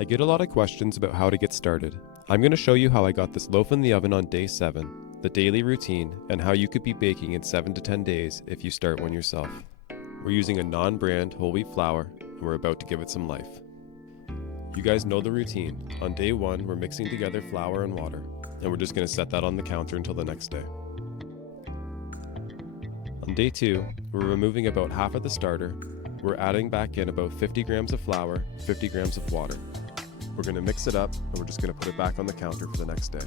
I get a lot of questions about how to get started. I'm going to show you how I got this loaf in the oven on day 7, the daily routine, and how you could be baking in 7 to 10 days if you start one yourself. We're using a non-brand whole wheat flour, and we're about to give it some life. You guys know the routine. On day 1, we're mixing together flour and water, and we're just going to set that on the counter until the next day. On day 2, we're removing about half of the starter. We're adding back in about 50 grams of flour, 50 grams of water. We're going to mix it up, and we're just going to put it back on the counter for the next day.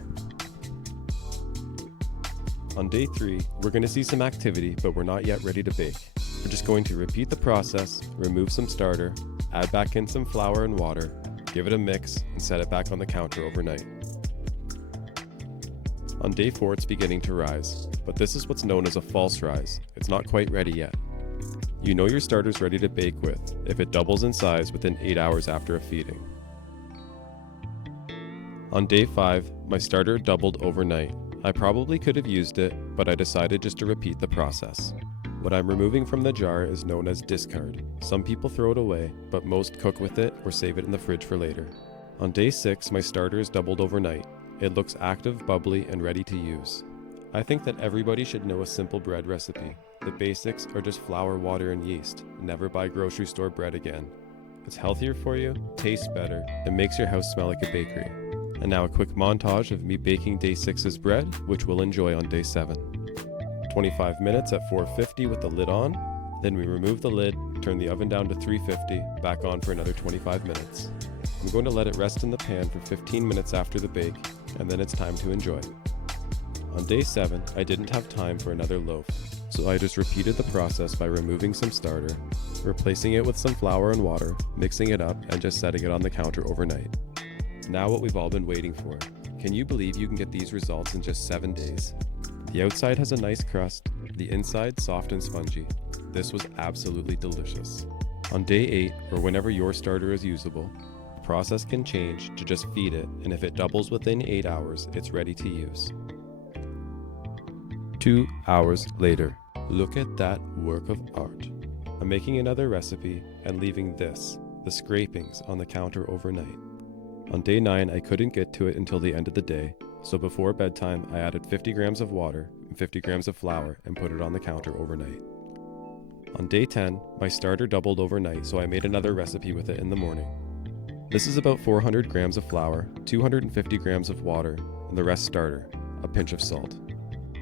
On day 3, we're going to see some activity, but we're not yet ready to bake. We're just going to repeat the process, remove some starter, add back in some flour and water, give it a mix, and set it back on the counter overnight. On day 4, it's beginning to rise, but this is what's known as a false rise. It's not quite ready yet. You know your starter's ready to bake with if it doubles in size within 8 hours after a feeding. On day 5, my starter doubled overnight. I probably could have used it, but I decided just to repeat the process. What I'm removing from the jar is known as discard. Some people throw it away, but most cook with it or save it in the fridge for later. On day 6, my starter is doubled overnight. It looks active, bubbly, and ready to use. I think that everybody should know a simple bread recipe. The basics are just flour, water, and yeast. Never buy grocery store bread again. It's healthier for you, tastes better, and makes your house smell like a bakery. And now a quick montage of me baking day 6's bread, which we'll enjoy on day 7. 25 minutes at 450 with the lid on. Then we remove the lid, turn the oven down to 350, back on for another 25 minutes. I'm going to let it rest in the pan for 15 minutes after the bake, and then it's time to enjoy. On day 7, I didn't have time for another loaf, so I just repeated the process by removing some starter, replacing it with some flour and water, mixing it up, and just setting it on the counter overnight. Now what we've all been waiting for. Can you believe you can get these results in just 7 days? The outside has a nice crust, the inside soft and spongy. This was absolutely delicious. On day 8, or whenever your starter is usable, the process can change to just feed it, and if it doubles within 8 hours, it's ready to use. 2 hours later. Look at that work of art. I'm making another recipe and leaving this, the scrapings, on the counter overnight. On day 9, I couldn't get to it until the end of the day, so before bedtime, I added 50 grams of water and 50 grams of flour and put it on the counter overnight. On day 10, my starter doubled overnight, so I made another recipe with it in the morning. This is about 400 grams of flour, 250 grams of water, and the rest starter, a pinch of salt.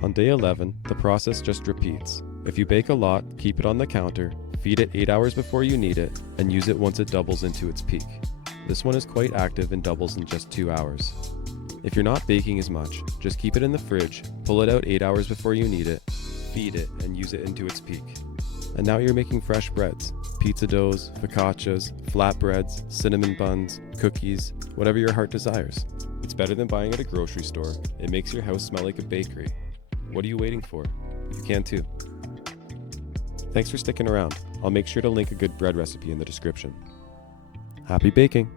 On day 11, the process just repeats. If you bake a lot, keep it on the counter, feed it 8 hours before you need it, and use it once it doubles into its peak. This one is quite active and doubles in just 2 hours. If you're not baking as much, just keep it in the fridge, pull it out 8 hours before you need it, feed it, and use it into its peak. And now you're making fresh breads, pizza doughs, focaccias, flatbreads, cinnamon buns, cookies, whatever your heart desires. It's better than buying at a grocery store. It makes your house smell like a bakery. What are you waiting for? You can too. Thanks for sticking around. I'll make sure to link a good bread recipe in the description. Happy baking!